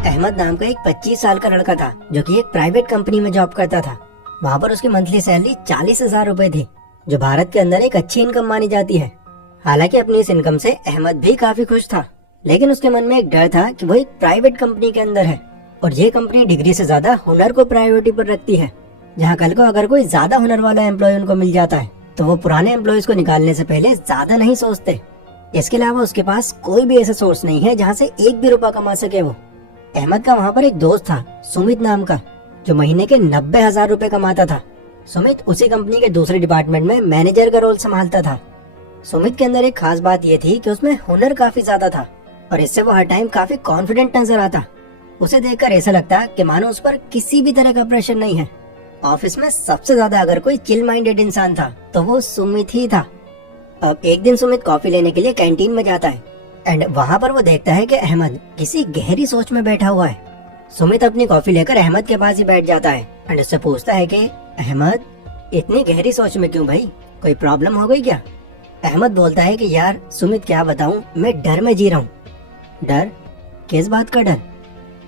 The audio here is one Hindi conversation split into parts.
अहमद नाम का एक 25 साल का लड़का था जो कि एक प्राइवेट कंपनी में जॉब करता था। वहाँ पर उसकी मंथली सैलरी 40,000 रुपए थी, जो भारत के अंदर एक अच्छी इनकम मानी जाती है। हालांकि अपनी इस इनकम से अहमद भी काफी खुश था, लेकिन उसके मन में एक डर था कि वो एक प्राइवेट कंपनी के अंदर है और ये कंपनी डिग्री से ज्यादा हुनर को प्रायोरिटी पर रखती है। जहाँ कल को अगर कोई ज्यादा हुनर वाला एम्प्लॉय उनको मिल जाता है तो वो पुराने एम्प्लॉयज को निकालने से पहले ज्यादा नहीं सोचते। इसके अलावा उसके पास कोई भी ऐसा सोर्स नहीं है जहाँ से एक भी रुपया कमा सके वो। अहमद का वहाँ पर एक दोस्त था सुमित नाम का, जो महीने के 90,000 रुपए कमाता था। सुमित उसी कंपनी के दूसरे डिपार्टमेंट में मैनेजर का रोल संभालता था। सुमित के अंदर एक खास बात ये थी कि उसमें हुनर काफी ज्यादा था और इससे वो हर टाइम काफी कॉन्फिडेंट नजर आता। उसे देखकर ऐसा लगता कि मानो उस पर किसी भी तरह का प्रेशर नहीं है। ऑफिस में सबसे ज्यादा अगर कोई चिल माइंडेड इंसान था तो वो सुमित ही था। अब एक दिन सुमित कॉफी लेने के लिए कैंटीन में जाता है एंड वहाँ पर वो देखता है कि अहमद किसी गहरी सोच में बैठा हुआ है। सुमित अपनी कॉफी लेकर अहमद के पास ही बैठ जाता है एंड उससे पूछता है कि अहमद, इतनी गहरी सोच में क्यों भाई, कोई प्रॉब्लम हो गई क्या? अहमद बोलता है कि यार सुमित क्या बताऊं, मैं डर में जी रहा हूँ। डर? किस बात का डर?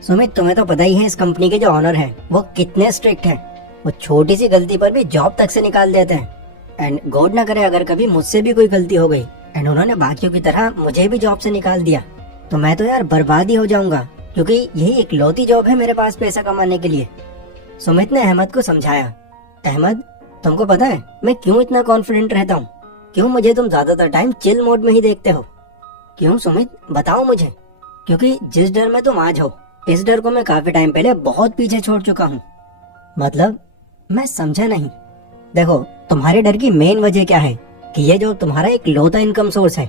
सुमित, तुम्हें तो पता ही है इस कंपनी के जो ऑनर है वो कितने स्ट्रिक्ट है। वो छोटी सी गलती पर भी जॉब तक से निकाल देते हैं एंड गॉड ना करे अगर कभी मुझसे भी कोई गलती हो गई एंड उन्होंने बाकियों की तरह मुझे भी जॉब से निकाल दिया तो मैं तो यार बर्बाद ही हो जाऊंगा, क्योंकि यही इकलौती जॉब है मेरे पास पैसा कमाने के लिए। सुमित ने अहमद को समझाया, अहमद तुमको पता है मैं क्यों इतना कॉन्फिडेंट रहता हूँ, क्यों मुझे तुम ज्यादातर टाइम चिल मोड में ही देखते हो? क्यों सुमित, बताओ मुझे। क्योंकि जिस डर में तुम आज हो इस डर को मैं काफी टाइम पहले बहुत पीछे छोड़ चुका हूँ। मतलब? मैं समझा नहीं। देखो, तुम्हारे डर की मेन वजह क्या है कि ये जॉब तुम्हारा एक लौता इनकम सोर्स है,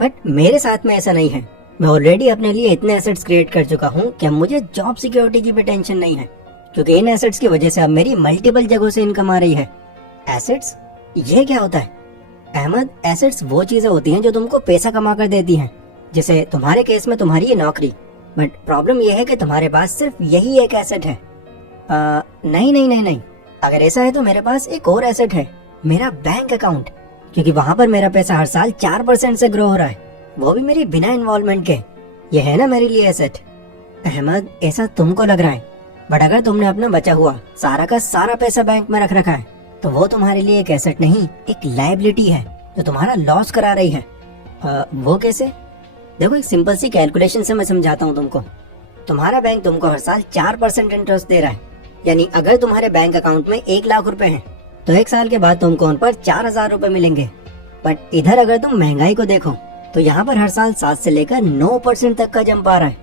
बट मेरे साथ में ऐसा नहीं है। मैं ऑलरेडी अपने लिए इतने एसेट्स क्रिएट कर चुका हूँ कि अब मुझे जॉब सिक्योरिटी की भी टेंशन नहीं है, क्योंकि इन एसेट्स की वजह से अब मेरी मल्टीपल जगहों से इनकम आ रही है। एसेट्स? ये क्या होता है? अहमद, एसेट्स वो चीजें होती हैं जो तुमको पैसा कमा कर देती हैं, जैसे तुम्हारे केस में तुम्हारी ये नौकरी। बट प्रॉब्लम ये है कि तुम्हारे पास सिर्फ यही एक एसेट है। नहीं नहीं नहीं नहीं, अगर ऐसा है तो मेरे पास एक और एसेट है, मेरा बैंक अकाउंट, क्योंकि वहाँ पर मेरा पैसा हर साल 4% से ग्रो हो रहा है, वो भी मेरी बिना इन्वॉल्वमेंट के। ये है ना मेरे लिए एसेट। अहमद, ऐसा तुमको लग रहा है, बट अगर तुमने अपना बचा हुआ सारा का सारा पैसा बैंक में रख रखा है तो वो तुम्हारे लिए एक एसेट नहीं, एक लायबिलिटी है जो तुम्हारा लॉस करा रही है। वो कैसे? देखो, एक सिंपल सी कैलकुलेशन से मैं समझाता हूँ तुमको। तुम्हारा बैंक तुमको हर साल 4% इंटरेस्ट दे रहा है, यानी अगर तुम्हारे बैंक अकाउंट में 1 लाख रुपए हैं तो 1 साल के बाद तुमको उन पर 4,000 रुपए मिलेंगे। बट इधर अगर तुम महंगाई को देखो तो यहाँ पर हर साल 7 से लेकर 9% तक का जंप आ रहा है।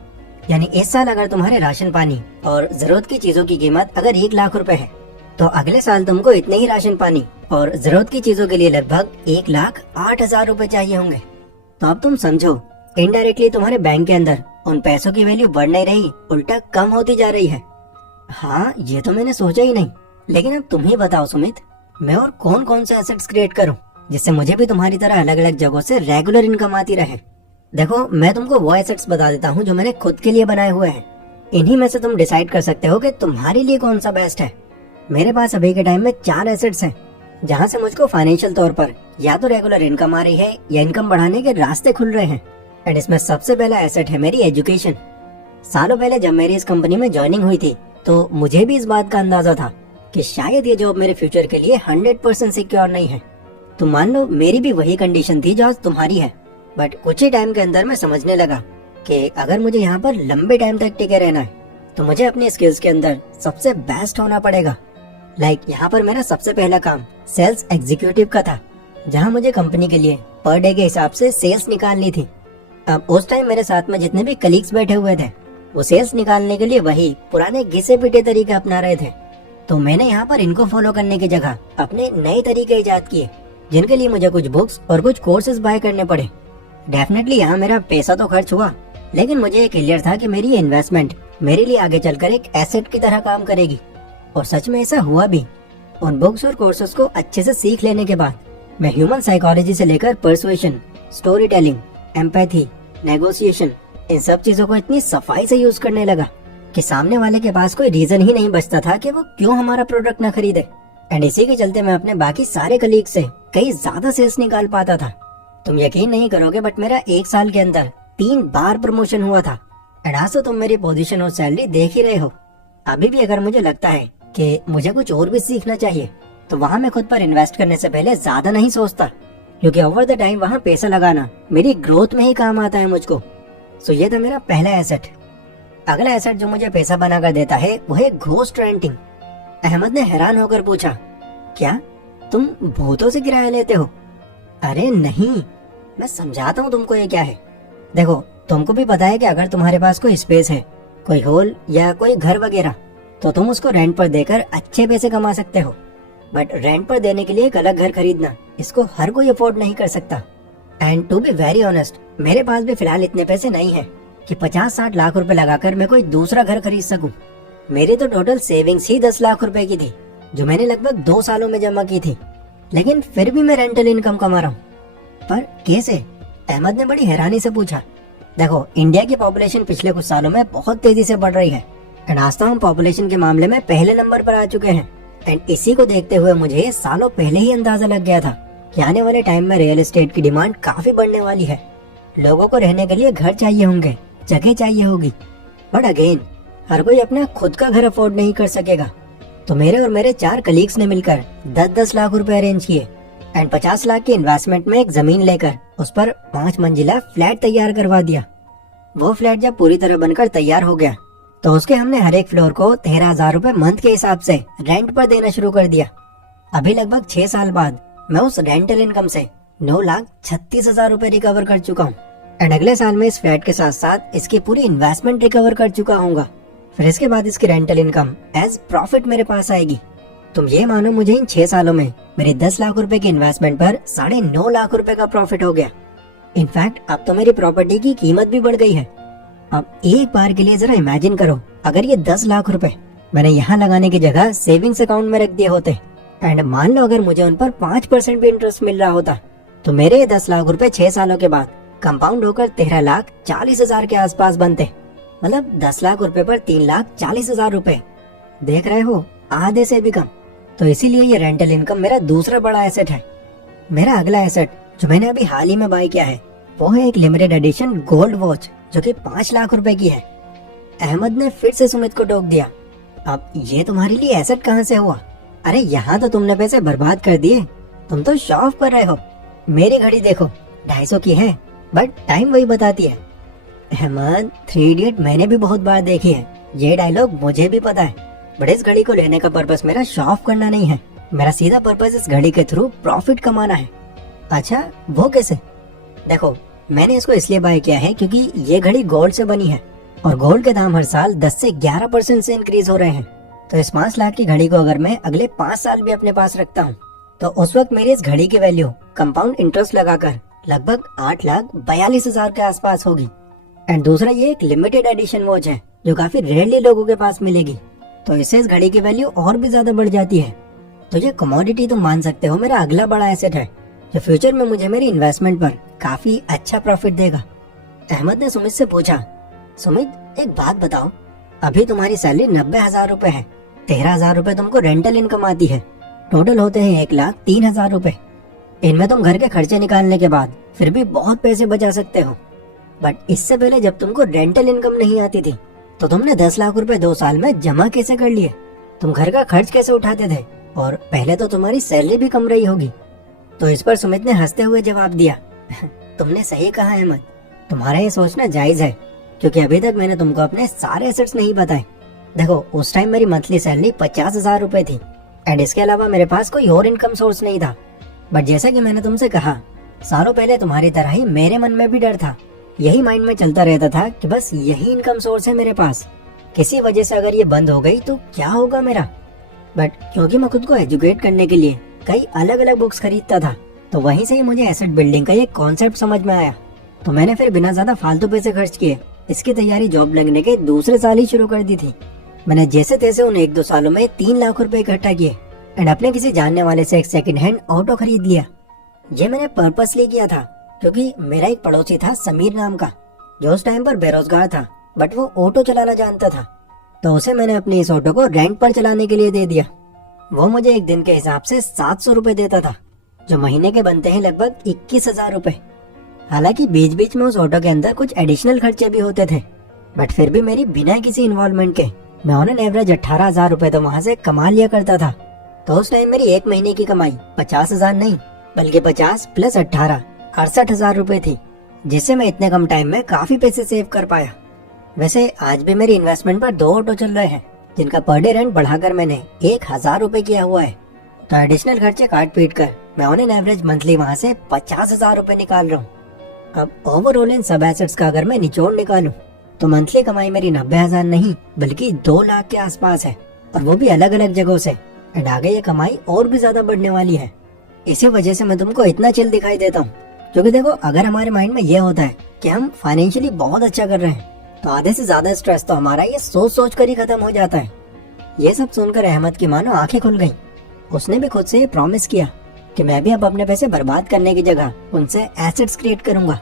यानी इस साल अगर तुम्हारे राशन पानी और जरूरत की चीजों की कीमत अगर 1 लाख रुपए है तो अगले साल तुमको इतने ही राशन पानी और जरूरत की चीजों के लिए लगभग 1,08,000 रुपए चाहिए होंगे। तो अब तुम समझो, इनडायरेक्टली तुम्हारे बैंक के अंदर उन पैसों की वैल्यू बढ़ नहीं रही, उल्टा कम होती जा रही है। हाँ, ये तो मैंने सोचा ही नहीं। लेकिन अब तुम ही बताओ सुमित, मैं और कौन कौन से एसेट्स क्रिएट करूं जिससे मुझे भी तुम्हारी तरह अलग अलग जगहों से रेगुलर इनकम आती रहे। देखो, मैं तुमको वो एसेट्स बता देता हूँ जो मैंने खुद के लिए बनाए हुए हैं। इन्हीं में से तुम डिसाइड कर सकते हो कि तुम्हारे लिए कौन सा बेस्ट है। मेरे पास अभी के टाइम में 4 एसेट्स हैं जहाँ से मुझको फाइनेंशियल तौर पर या तो रेगुलर इनकम आ रही है या इनकम बढ़ाने के रास्ते खुल रहे हैं। एंड इसमें सबसे पहला एसेट है मेरी एजुकेशन। सालों पहले जब मेरी इस कंपनी में ज्वाइनिंग हुई थी तो मुझे भी इस बात का अंदाजा था कि शायद ये जॉब मेरे फ्यूचर के लिए 100% सिक्योर नहीं है। तो मान लो मेरी भी वही कंडीशन थी जो आज तुम्हारी है, बट कुछ ही टाइम के अंदर मैं समझने लगा कि अगर मुझे यहाँ पर लंबे टाइम तक टिके रहना है तो मुझे अपनी स्किल्स के अंदर सबसे बेस्ट होना पड़ेगा। यहाँ पर मेरा सबसे पहला काम सेल्स एग्जीक्यूटिव का था, जहाँ मुझे कंपनी के लिए पर डे के हिसाब से सेल्स निकालनी थी। अब उस टाइम मेरे साथ में जितने भी कलीग्स बैठे हुए थे वो सेल्स निकालने के लिए वही पुराने घिसे पिटे तरीके अपना रहे थे। तो मैंने यहाँ पर इनको फॉलो करने की जगह अपने नए तरीके इजाद किए, जिनके लिए मुझे कुछ बुक्स और कुछ कोर्सेज बाय करने पड़े। डेफिनेटली यहाँ मेरा पैसा तो खर्च हुआ, लेकिन मुझे ये क्लियर था कि मेरी इन्वेस्टमेंट मेरे लिए आगे चलकर एक एसेट की तरह काम करेगी। और सच में ऐसा हुआ भी। उन बुक्स और कोर्सेज को अच्छे से सीख लेने के बाद मैं ह्यूमन साइकोलॉजी से लेकर persuasion, storytelling, empathy, negotiation, इन सब चीजों को इतनी सफाई से यूज करने लगा कि सामने वाले के पास कोई रीजन ही नहीं बचता था कि वो क्यों हमारा प्रोडक्ट ना खरीदे। एंड इसी के चलते मैं अपने बाकी सारे कलीग से कई ज्यादा सेल्स निकाल पाता था। तुम यकीन नहीं करोगे, बट मेरा 1 साल के अंदर 3 बार प्रमोशन हुआ था। एंड आज तो तुम मेरी पोजीशन और सैलरी देख ही रहे हो। अभी भी अगर मुझे लगता है कि मुझे कुछ और भी सीखना चाहिए तो वहाँ मैं खुद पर इन्वेस्ट करने से पहले ज्यादा नहीं सोचता, क्योंकि ओवर द टाइम वहाँ पैसा लगाना मेरी ग्रोथ में ही काम आता है मुझको। सो ये था मेरा पहला एसेट। अगला एसेट जो मुझे पैसा बनाकर देता है वो है घोस्ट रेंटिंग। अहमद ने हैरान होकर पूछा, क्या तुम भूतों से किराया लेते हो? अरे नहीं, मैं समझाता हूँ तुमको ये क्या है। देखो, तुमको भी पता है कि अगर तुम्हारे पास कोई स्पेस है, कोई हॉल या कोई घर वगैरह, तो तुम उसको रेंट पर देकर अच्छे पैसे कमा सकते हो। बट रेंट पर देने के लिए एक अलग घर खरीदना, इसको हर कोई अफोर्ड नहीं कर सकता। And to be very honest, मेरे पास भी फिलहाल इतने पैसे नहीं है कि 50-60 लाख रुपए लगाकर मैं कोई दूसरा घर खरीद सकूं। मेरी तो टोटल सेविंग्स ही 10 लाख रुपए की थी, जो मैंने लगभग 2 सालों में जमा की थी। लेकिन फिर भी मैं रेंटल इनकम कमा रहा हूँ। पर कैसे? अहमद ने बड़ी हैरानी से पूछा। देखो, इंडिया की पॉपुलेशन पिछले कुछ सालों में बहुत तेजी से बढ़ रही है एंड आज तो हम पॉपुलेशन के मामले में पहले नंबर पर आ चुके हैं। एंड इसी को देखते हुए मुझे सालों पहले ही अंदाजा लग गया था कि आने वाले टाइम में रियल एस्टेट की डिमांड काफी बढ़ने वाली है। लोगों को रहने के लिए घर चाहिए होंगे, जगह चाहिए होगी। बट अगेन, हर कोई अपना खुद का घर अफोर्ड नहीं कर सकेगा। तो मेरे और मेरे 4 कलीग्स ने मिलकर 10-10 लाख रुपए अरेंज किए एंड 50 लाख की इन्वेस्टमेंट में एक जमीन लेकर उस पर 5 मंजिला फ्लैट तैयार करवा दिया। वो फ्लैट जब पूरी तरह बनकर तैयार हो गया तो उसके हमने हर एक फ्लोर को 13,000 रुपए मंथ के हिसाब से रेंट पर देना शुरू कर दिया। अभी लगभग 6 साल बाद मैं उस रेंटल इनकम से 9,36,000 रुपए रिकवर कर चुका हूँ। एंड अगले साल में इस फ्लैट के साथ साथ इसकी पूरी इन्वेस्टमेंट रिकवर कर चुका हूँ। फिर इसके बाद इसकी रेंटल इनकम एज प्रॉफिट मेरे पास आएगी। तुम ये मानो, मुझे इन 6 सालों में मेरे 10 लाख रुपए की इन्वेस्टमेंट पर 9.5 लाख रुपए का प्रॉफिट हो गया। इनफैक्ट अब तो मेरी प्रॉपर्टी की कीमत भी बढ़ गई है। अब एक बार के लिए जरा इमेजिन करो, अगर ये 10 लाख रुपए मैंने यहाँ लगाने की जगह सेविंग्स अकाउंट में रख दिए होते एंड मान लो अगर मुझे उन पर 5% भी इंटरेस्ट मिल रहा होता, तो मेरे ये 10 लाख रुपए 6 सालों के बाद कंपाउंड होकर 13,40,000 के आसपास बनते। मतलब 10 लाख रुपए पर 3,40,000 रुपए, देख रहे हो, आधे से भी कम। तो इसीलिए ये रेंटल इनकम मेरा दूसरा बड़ा एसेट है। मेरा अगला एसेट जो मैंने अभी हाल ही में बाय किया है वो है एक लिमिटेड एडिशन गोल्ड वॉच, जो कि 5 लाख रुपए की है। अहमद ने फिर से सुमित को टोक दिया, अब ये तुम्हारे लिए एसेट कहाँ से हुआ? अरे यहाँ तो तुमने पैसे बर्बाद कर दिए, तुम तो शो ऑफ कर रहे हो। मेरी घड़ी देखो, 250 की है, बट टाइम वही बताती है। अहमद, 3 इडियट मैंने भी बहुत बार देखी है, ये डायलॉग मुझे भी पता है। बट इस घड़ी को लेने का पर्पस मेरा शो ऑफ करना नहीं है, मेरा सीधा पर्पस इस घड़ी के थ्रू प्रॉफिट कमाना है। अच्छा, वो कैसे? देखो, मैंने इसको इसलिए बाय किया है क्योंकि ये घड़ी गोल्ड से बनी है और गोल्ड के दाम हर साल 10 से 11% से इंक्रीज हो रहे हैं। तो इस 5 लाख की घड़ी को अगर मैं अगले 5 साल भी अपने पास रखता हूँ तो उस वक्त मेरी इस घड़ी की वैल्यू कंपाउंड इंटरेस्ट लगाकर लगभग 8,42,000 के आसपास होगी। एंड दूसरा, ये एक लिमिटेड एडिशन वॉच है जो काफी रेयरली लोगों के पास मिलेगी, तो इससे इस घड़ी की वैल्यू और भी ज्यादा बढ़ जाती है। तो ये कमोडिटी तुम मान सकते हो मेरा अगला बड़ा एसेट है, जो फ्यूचर में मुझे मेरी इन्वेस्टमेंट पर काफी अच्छा प्रॉफिट देगा। अहमद ने सुमित से पूछा, सुमित एक बात बताओ, अभी तुम्हारी सैलरी 90,000 रुपए है, 13,000 रुपए तुमको रेंटल इनकम आती है, टोटल होते हैं 1,03,000 रुपए। इनमें तुम घर के खर्चे निकालने के बाद फिर भी बहुत पैसे बचा सकते हो। बट इससे पहले जब तुमको रेंटल इनकम नहीं आती थी तो तुमने 10 लाख रुपए 2 साल में जमा कैसे कर लिए? तुम घर का खर्च कैसे उठाते थे? और पहले तो तुम्हारी सैलरी भी कम रही होगी। तो इस पर सुमित ने हंसते हुए जवाब दिया, तुमने सही कहा अहमद, तुम्हारा ये सोचना जायज है, क्योंकि अभी तक मैंने तुमको अपने सारे एसेट्स नहीं बताए। देखो, उस टाइम मेरी मंथली सैलरी 50,000 रुपए थी एंड इसके अलावा मेरे पास कोई और इनकम सोर्स नहीं था। बट जैसा कि मैंने तुमसे कहा, सालों पहले तुम्हारी तरह ही मेरे मन में भी डर था। यही माइंड में चलता रहता था कि बस यही इनकम सोर्स है मेरे पास, किसी वजह से अगर ये बंद हो गई तो क्या होगा मेरा। बट क्योंकि मैं खुद को एजुकेट करने के लिए कई अलग अलग बुक्स खरीदता था, तो वहीं से ही मुझे एसेट बिल्डिंग का ये कॉन्सेप्ट समझ में आया। तो मैंने फिर बिना ज्यादा फालतू पैसे खर्च किए इसकी तैयारी जॉब लगने के दूसरे साल ही शुरू कर दी थी। मैंने जैसे तैसे उन 1-2 सालों में 3 लाख रुपए इकट्ठा किए एंड अपने किसी जानने वाले से एक सेकंड हैंड ऑटो खरीद लिया। ये मैंने पर्पसली किया था क्योंकि मेरा एक पड़ोसी था समीर नाम का, जो उस टाइम पर बेरोजगार था, बट वो ऑटो चलाना जानता था। तो उसे मैंने अपने इस ऑटो को रेंट पर चलाने के लिए दे दिया। वो मुझे एक दिन के हिसाब से 700 रुपए देता था, जो महीने के बनते हैं लगभग 21,000 रुपए। हालांकि बीच बीच में उस ऑटो के अंदर कुछ एडिशनल खर्चे भी होते थे, बट फिर भी मेरी बिना किसी इन्वॉल्वमेंट के मैं ऑन एन एवरेज 18,000 रुपए तो वहाँ से कमा लिया करता था। तो उस टाइम मेरी एक महीने की कमाई 50,000 नहीं बल्कि 50 प्लस 18 68,000 रुपए थी, जिससे मैं इतने कम टाइम में काफी पैसे सेव कर पाया। वैसे आज भी मेरी इन्वेस्टमेंट पर 2 ऑटो चल रहे हैं, जिनका पर डे रेंट बढ़ाकर मैंने 1,000 रुपए किया हुआ है। तो एडिशनल खर्चे काट पीट कर मैं ऑन एन एवरेज मंथली वहाँ से 50,000 रुपए निकाल रहा हूँ। अब ओवरऑल इन सब एसेट्स का अगर मैं निचोड़ निकालूं तो मंथली कमाई मेरी 90,000 नहीं बल्कि 2 लाख के आसपास है, और वो भी अलग अलग जगहों से। एंड आगे ये कमाई और भी ज्यादा बढ़ने वाली है। इसी वजह से मैं तुमको इतना चिल दिखाई देता हूँ, क्योंकि देखो अगर हमारे माइंड में ये होता है कि हम फाइनेंशियली बहुत अच्छा कर रहे हैं तो आधे से ज्यादा स्ट्रेस तो हमारा ये सोच सोच कर ही खत्म हो जाता है। ये सब सुनकर अहमद की मानो आंखें खुल गई। उसने भी खुद से ये प्रॉमिस किया कि मैं भी अब अपने पैसे बर्बाद करने की जगह उनसे एसेट्स क्रिएट करूंगा।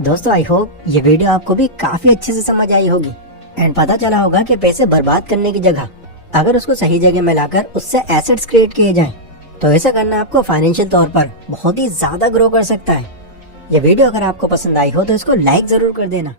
दोस्तों आई होप ये वीडियो आपको भी काफी अच्छे से समझ आई होगी एंड पता चला होगा कि पैसे बर्बाद करने की जगह अगर उसको सही जगह में लाकर उससे एसेट्स क्रिएट किए जाएं तो ऐसा करना आपको फाइनेंशियल तौर पर बहुत ही ज्यादा ग्रो कर सकता है। ये वीडियो अगर आपको पसंद आई हो तो इसको लाइक जरूर कर देना।